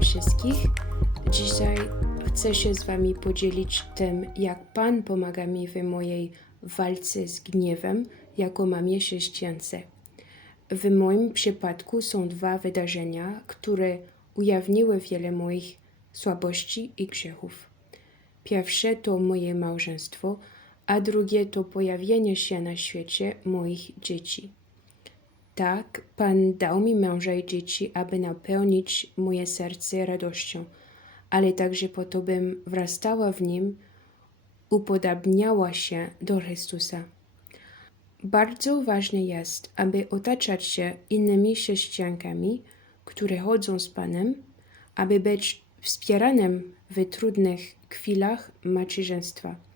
wszystkich. Dzisiaj chcę się z Wami podzielić tym, jak Pan pomaga mi w mojej walce z gniewem jako mamie chrześcijance. W moim przypadku są dwa wydarzenia, które ujawniły wiele moich słabości i grzechów. Pierwsze to moje małżeństwo, a drugie to pojawienie się na świecie moich dzieci. Tak, Pan dał mi męża i dzieci, aby napełnić moje serce radością, ale także po to, bym wrastała w nim, upodabniała się do Chrystusa. Bardzo ważne jest, aby otaczać się innymi chrześcijankami, które chodzą z Panem, aby być wspieranym w trudnych chwilach macierzyństwa.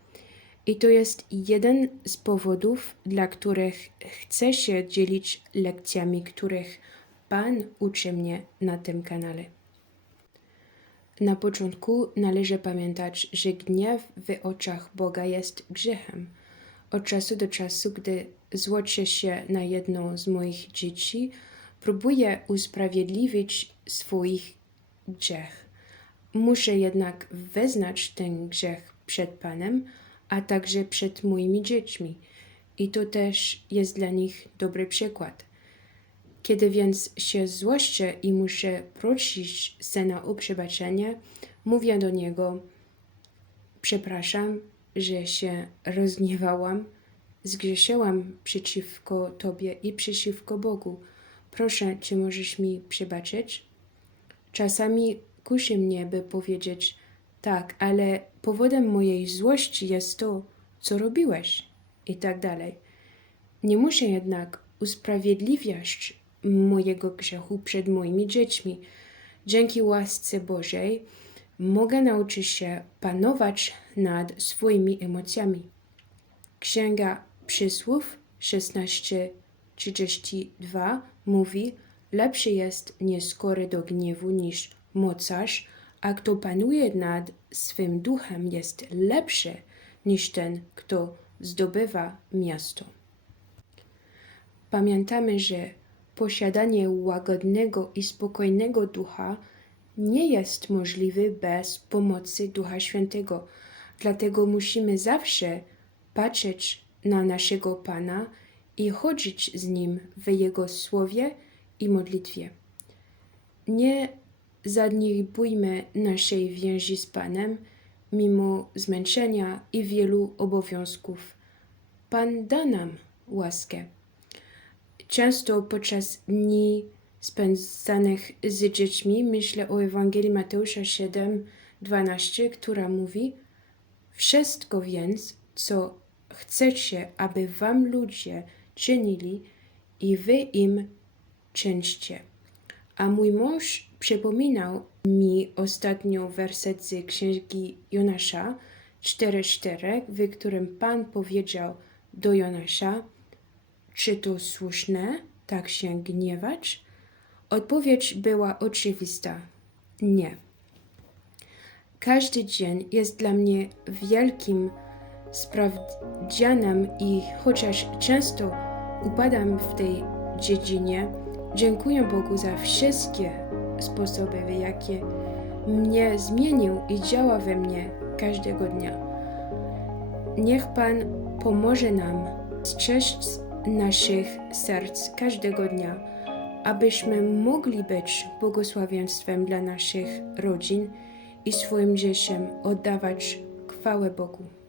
I to jest jeden z powodów, dla których chcę się dzielić lekcjami, których Pan uczy mnie na tym kanale. Na początku należy pamiętać, że gniew w oczach Boga jest grzechem. Od czasu do czasu, gdy złoczę się na jedno z moich dzieci, próbuję usprawiedliwić swój grzech. Muszę jednak wyznać ten grzech przed Panem, a także przed moimi dziećmi. I to też jest dla nich dobry przykład. Kiedy więc się złoszczę i muszę prosić syna o przebaczenie, mówię do niego: Przepraszam, że się rozgniewałam, zgrzeszyłam przeciwko Tobie i przeciwko Bogu. Proszę, czy możesz mi przebaczyć? Czasami kusi mnie, by powiedzieć: Tak, ale powodem mojej złości jest to, co robiłeś, i tak dalej. Nie muszę jednak usprawiedliwiać mojego grzechu przed moimi dziećmi. Dzięki łasce Bożej mogę nauczyć się panować nad swoimi emocjami. Księga Przysłów 16:32 mówi: Lepszy jest nieskory do gniewu niż mocarz, a kto panuje nad swym duchem jest lepszy niż ten, kto zdobywa miasto. Pamiętamy, że posiadanie łagodnego i spokojnego ducha nie jest możliwe bez pomocy Ducha Świętego. Dlatego musimy zawsze patrzeć na naszego Pana i chodzić z Nim w Jego słowie i modlitwie. Nie zaniedbujmy naszej więzi z Panem, mimo zmęczenia i wielu obowiązków. Pan da nam łaskę. Często podczas dni spędzanych z dziećmi myślę o Ewangelii Mateusza 7, 12, która mówi: Wszystko więc, co chcecie, aby wam ludzie czynili, i wy im czyńcie. A mój mąż przypominał mi ostatnio werset z księgi Jonasza 4:4, w którym Pan powiedział do Jonasza: Czy to słuszne tak się gniewać? Odpowiedź była oczywista: nie. Każdy dzień jest dla mnie wielkim sprawdzianem i chociaż często upadam w tej dziedzinie, dziękuję Bogu za wszystkie sposoby, w jakie mnie zmienił i działa we mnie każdego dnia. Niech Pan pomoże nam strzec naszych serc każdego dnia, abyśmy mogli być błogosławieństwem dla naszych rodzin i swoim dzieciom oddawać chwałę Bogu.